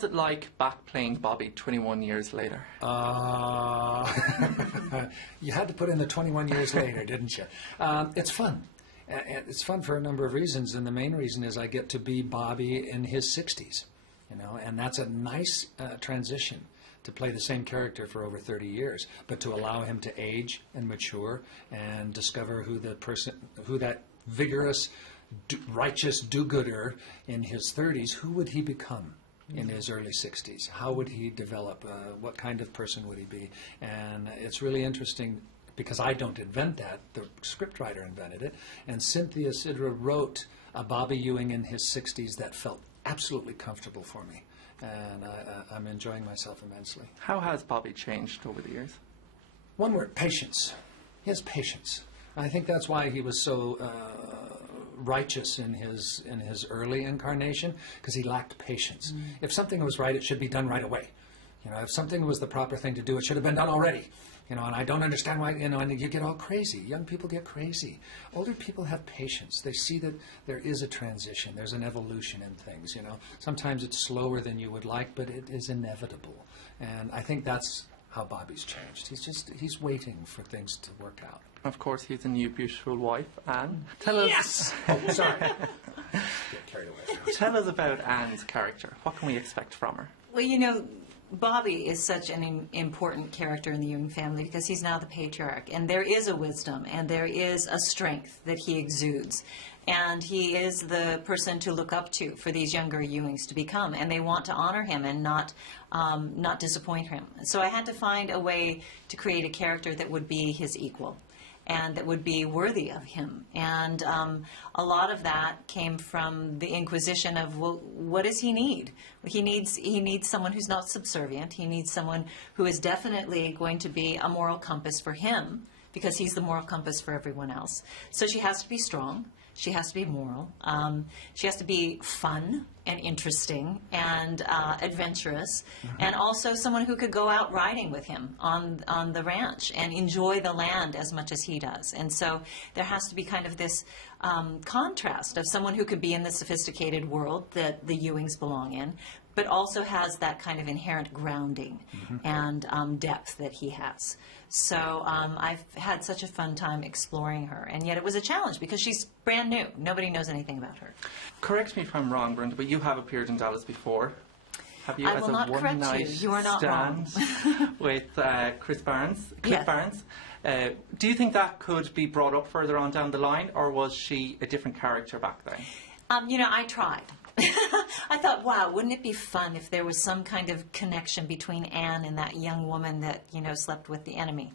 What's it like back playing Bobby 21 years later? You had to put in the 21 years later, didn't you? It's fun. It's fun for a number of reasons, and the main reason is I get to be Bobby in his 60s, you know, and that's a nice transition to play the same character for over 30 years, but to allow him to age and mature and discover who that vigorous, righteous do-gooder in his 30s, who would he become in his early 60s? How would he develop? What kind of person would he be? And it's really interesting because I don't invent that. The scriptwriter invented it. And Cynthia Sidra wrote a Bobby Ewing in his 60s that felt absolutely comfortable for me. And I'm enjoying myself immensely. How has Bobby changed over the years? One word, patience. He has patience. I think that's why he was so righteous in his early incarnation, because he lacked patience. If something was right, it should be done right away. You know, if something was the proper thing to do, it should have been done already. You know, and I don't understand why, you know, and you get all crazy. Young people get crazy. Older people have patience. They see that there is a transition. There's an evolution in things, you know. Sometimes it's slower than you would like, but it is inevitable. And I think that's how Bobby's changed. He's waiting for things to work out. Of course, he's a new beautiful wife, Anne. Tell us. Yes! Oh, sorry. Get carried away. Tell us about Anne's character. What can we expect from her? Well, you know, Bobby is such an important character in the Ewing family because he's now the patriarch, and there is a wisdom and there is a strength that he exudes, and he is the person to look up to for these younger Ewings to become, and they want to honor him and not disappoint him. So I had to find a way to create a character that would be his equal and that would be worthy of him. And a lot of that came from the inquisition of, well, what does he need? He needs someone who's not subservient. He needs someone who is definitely going to be a moral compass for him, because he's the moral compass for everyone else. So she has to be strong. She has to be moral. She has to be fun and interesting and adventurous, and also someone who could go out riding with him on the ranch and enjoy the land as much as he does. And so there has to be kind of this contrast of someone who could be in the sophisticated world that the Ewings belong in, but also has that kind of inherent grounding and depth that he has. So I've had such a fun time exploring her, and yet it was a challenge because she's brand new. Nobody knows anything about her. Correct me if I'm wrong, Brenda, but you have appeared in Dallas before. Have you? I as will a not correct you. one-night You are not wrong. stand with Cliff Barnes. Yes. Do you think that could be brought up further on down the line, or was she a different character back then? You know, I tried. I thought, wow, wouldn't it be fun if there was some kind of connection between Anne and that young woman that, you know, slept with the enemy.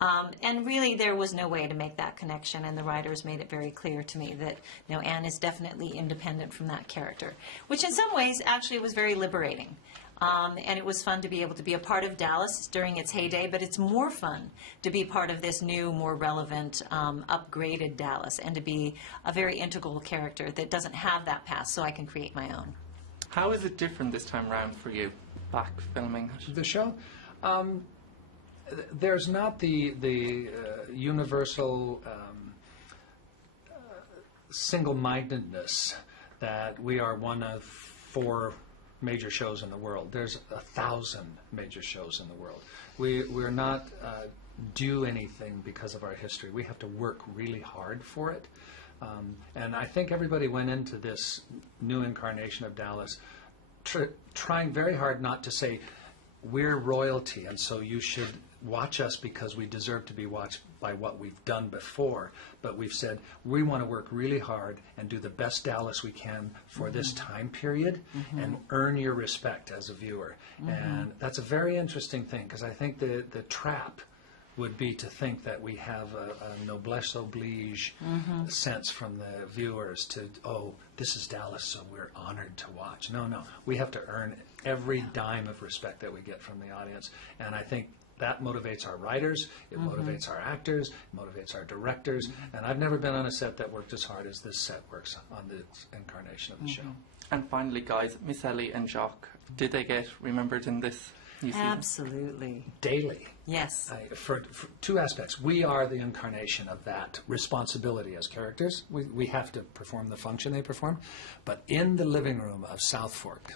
And really, there was no way to make that connection, and the writers made it very clear to me that, you know, Anne is definitely independent from that character, which in some ways actually was very liberating. And it was fun to be able to be a part of Dallas during its heyday, but it's more fun to be part of this new, more relevant, upgraded Dallas, and to be a very integral character that doesn't have that past, so I can create my own. How is it different this time around for you, back filming it? The show? There's not the universal single-mindedness that we are one of 4 major shows in the world. There's 1,000 major shows in the world. We're not due anything because of our history. We have to work really hard for it. And I think everybody went into this new incarnation of Dallas trying very hard not to say, we're royalty, and so you should watch us because we deserve to be watched by what we've done before. But we've said we want to work really hard and do the best Dallas we can for this time period and earn your respect as a viewer. And that's a very interesting thing, because I think the trap would be to think that we have a noblesse oblige sense from the viewers to, oh, this is Dallas, so we're honored to watch. No, we have to earn every dime of respect that we get from the audience. And I think that motivates our writers, it motivates our actors, it motivates our directors, and I've never been on a set that worked as hard as this set works on the incarnation of the show. And finally, guys, Miss Ellie and Jacques, did they get remembered in this new season? Absolutely. Daily. Yes. For 2 aspects. We are the incarnation of that responsibility as characters. We have to perform the function they perform. But in the living room of South Fork,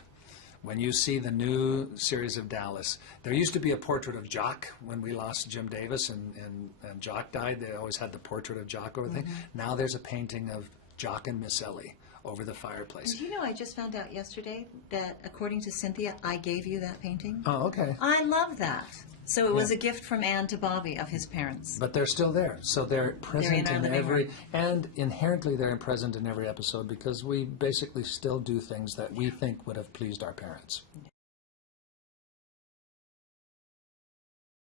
When you see the new series of Dallas, there used to be a portrait of Jock when we lost Jim Davis and Jock died. They always had the portrait of Jock over the thing. Now there's a painting of Jock and Miss Ellie over the fireplace. Did you know I just found out yesterday that according to Cynthia, I gave you that painting? Oh, okay. I love that. So it was a gift from Ann to Bobby of his parents. But they're still there. So they're present in our in living every, room. and inherently they're present in every episode because we basically still do things that we think would have pleased our parents. Yeah.